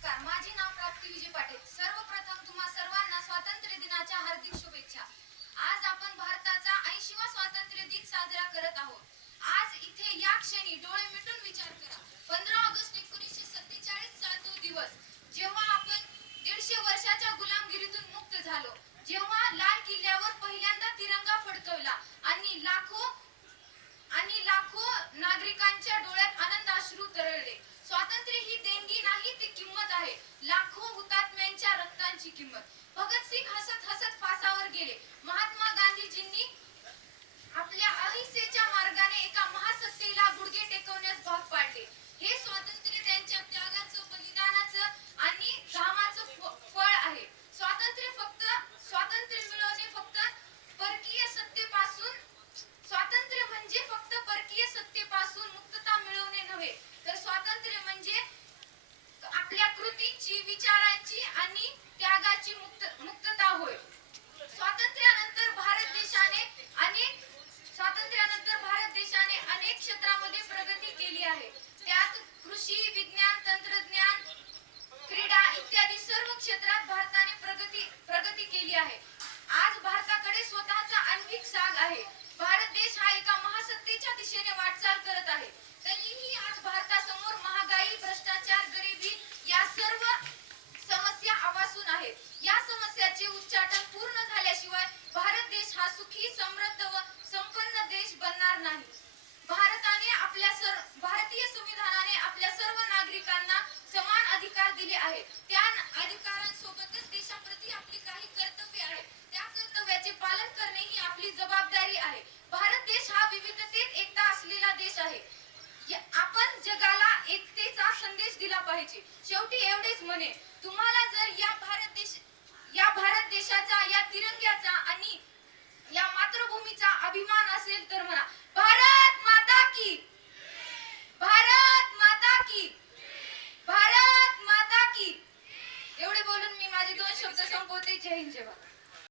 नमस्कार, माझे नाव प्राप्ती विजय पाटील. सर्वप्रथम तुम्हा सर्वांना स्वातंत्र्य दिनाच्या हार्दिक शुभेच्छा. आज आपण भारताचा 80वा स्वातंत्र्य दिन साजरा करत आहोत. आज इथे या क्षणी डोळे मिटून विचार करा. 15 ऑगस्ट 1947 चा तो दिवस, जेव्हा आपण 150 वर्षाच्या गुलामगिरीतून मुक्त झालो, जेव्हा लाल किल्ल्यावर पहिल्यांदा तिरंगा फडकवला आणि लाखो नागरिकांच्या डोळ्यात आनंद अश्रू तरळले. स्वातंत्र्य ही देणगी नाही, ती किंमत आहे. लाखो हुतात्म्यांच्या रक्तांची किंमत. भगतसिंग हसत हसत फासावर गेले. महात्मा गांधीजींनी आपल्या अहिंसेच्या मार्गाने एका महासत्तेला गुडघे टेकवण्यास भाग पाडले. हे स्वातंत्र्य त्यांच्या त्यागाचं, बलिदानाचं आणि घामाचं फळ आहे. स्वातंत्र्य मिळवणे फक्त परकीय सत्तेपासून स्वातंत्र्य म्हणजे फक्त परकीय सत्तेपासून मुक्तता मिळवणे नव्हे, तर स्वातंत्र्य म्हणजे आपल्या कृतीची, विचारांची आणि त्यागाची मुक्तता होय. स्वातंत्र्यानंतर भारत देशाने अनेक क्षेत्रामध्ये प्रगती केली आहे. त्यात कृषी, विज्ञान, तंत्रज्ञान, क्रीडा इत्यादी सर्व क्षेत्रात भारताने प्रगती केली आहे. आज भारताकडे स्वतःचा आण्विक साग आहे. भारत देश हा एका महासत्तेच्या दिशेने वाटचाल करत आहे. तरीही आज भारतासमोर महागाई, भ्रष्टाचार, गरिबी या सर्व समस्या आवासून आहेत. या समस्याचे उच्चाटन पूर्ण झाल्याशिवाय भारत देश हा सुखी, समृद्ध व संपन्न देश बनणार नाही. भारतीय संविधानाने आपल्या सर्व नागरिकांना समान अधिकार दिले आहेत. त्या अधिकारांसोबतच देशाप्रती आपली काही कर्तव्ये आहेत. त्या कर्तव्याचे पालन करणे ही आपली जबाबदारी आहे. भारत देश हा विविधतेत एकता असलेला देश आहे. आपण जगाला एकतेचा संदेश दिला पाहिजे. शेवटी एवढेच म्हणे, तुम्हाला जर या भारत देशाचा, या तिरंग्याचा आणि या मातृभूमीचा अभिमान असेल तर म्हणा, भारत माता की, भारत माता की, भारत माता की. एवढे बोलून मी माझे 2 शब्द संपवते. जय हिंद, जय भारत.